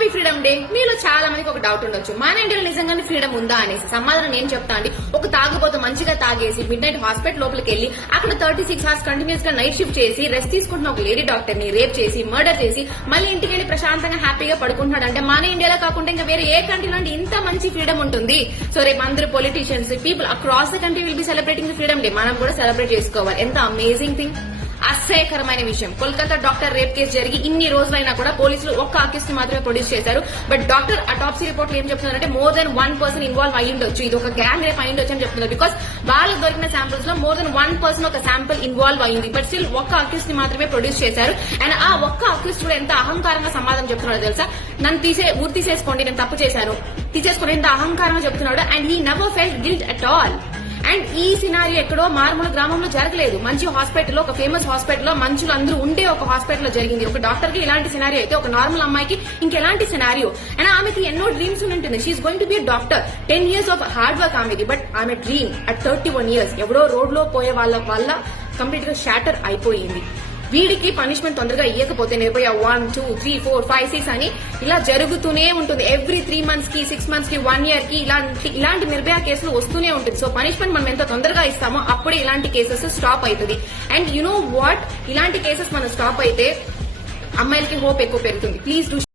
Happy freedom day. మీలో చాలా మందికి ఒక డౌట్ ఉండొచ్చు, మన ఇండియాలో నిజంగానే ఫ్రీడమ్ ఉందా అనేసి. సమాధానం నేను చెప్తా అండి. ఒక తాగుబోతు మంచిగా తాగేసి మిడ్ నైట్ హాస్పిటల్ లోపలికి వెళ్లి అక్కడ 36 hours కంటిన్యూస్ గా నైట్ షిఫ్ట్ చేసి రెస్ట్ తీసుకుంటున్న ఒక లేడీ డాక్టర్ ని రేప్ చేసి మర్డర్ చేసి మళ్ళీ ఇంటికి వెళ్లి ప్రశాంతంగా హ్యాపీగా పడుకుంటున్నాడు అంటే మన ఇండియాలో కాకుండా ఇంకా వేరే ఏ కంట్రీలో ఇంత మంచి ఫ్రీడమ్ ఉంటుంది. సో రేపు అందరూ politicians people across the country will be celebrating the freedom day. మనం కూడా సెలబ్రేట్ చేసుకోవాలి. ఎంత అమేజింగ్ థింగ్. అసహ్యకరమైన విషయం, కోల్కతా డాక్టర్ రేప్ కేసు జరిగి ఇన్ని రోజులైనా కూడా పోలీసులు ఒక్క అక్యూస్ ని మాత్రమే ప్రొడ్యూస్ చేశారు. బట్ డాక్టర్ అటాప్సీ రిపోర్ట్ ఏం చెప్తున్నారంటే మోర్ దెన్ 1 person ఇన్వాల్వ్ అయ్యి ఉండొచ్చు, ఇది ఒక గ్యాంగ్ రేప్ అయ్యి ఉండొచ్చు అని చెప్తున్నారు. బికాస్ వాళ్ళకి దొరికిన శాంపిల్స్ లో మోర్ దెన్ 1 person ఒక శాంపిల్ ఇన్వాల్వ్ అయ్యింది. బట్ స్టిల్ ఒక్క అక్యూస్ ని మాత్రమే ప్రొడ్యూస్ చేశారు. అండ్ ఆ ఒక్క అక్యూస్ కూడా ఎంత అహంకారంగా సమాధానం చెప్తున్నాడో తెలుసా. నన్ను ఊరు తీసేసుకోండి, నేను తప్పు చేశాను, తీసేసుకోండి, ఎంత అహంకారంగా చెప్తున్నాడు. And he never felt guilt at all. And ఈ సినారియో ఎక్కడో మారుమూల గ్రామంలో జరగలేదు, మంచి హాస్పిటల్లో, ఒక ఫేమస్ హాస్పిటల్లో, మనుషులు అందరూ ఉండే ఒక హాస్పిటల్లో జరిగింది. ఒక డాక్టర్ కి ఇలాంటి సినారియో అయితే ఒక నార్మల్ అమ్మాయికి ఇంకెలాంటి సినారియో. అండ్ ఆమెకి ఎన్నో డ్రీమ్స్ ఉంటుంది. She's going to be doctor. 10 years of hard work ఆమెది. బట్ ఆమె డ్రీమ్ అట్ 31 years ఎవడో రోడ్ లో పోయే వాళ్ళ కంప్లీట్ గా షాటర్ అయిపోయింది. వీడికి పనిష్మెంట్ తొందరగా ఇవ్వకపోతే నిర్భయ 1, 2, 3, 4, 5, 6 అని ఇలా జరుగుతూనే ఉంటుంది. ఎవ్రీ 3 months కి 6 months కి 1 year కి ఇలాంటి నిర్భయ కేసులు వస్తూనే ఉంటుంది. సో పనిష్మెంట్ మనం ఎంత తొందరగా ఇస్తామో అప్పుడే ఇలాంటి కేసెస్ స్టాప్ అవుతుంది. అండ్ యు నో వాట్, ఇలాంటి కేసెస్ మనం స్టాప్ అయితే అమ్మాయిలకి హోప్ ఎక్కువ పెరుగుతుంది. Please do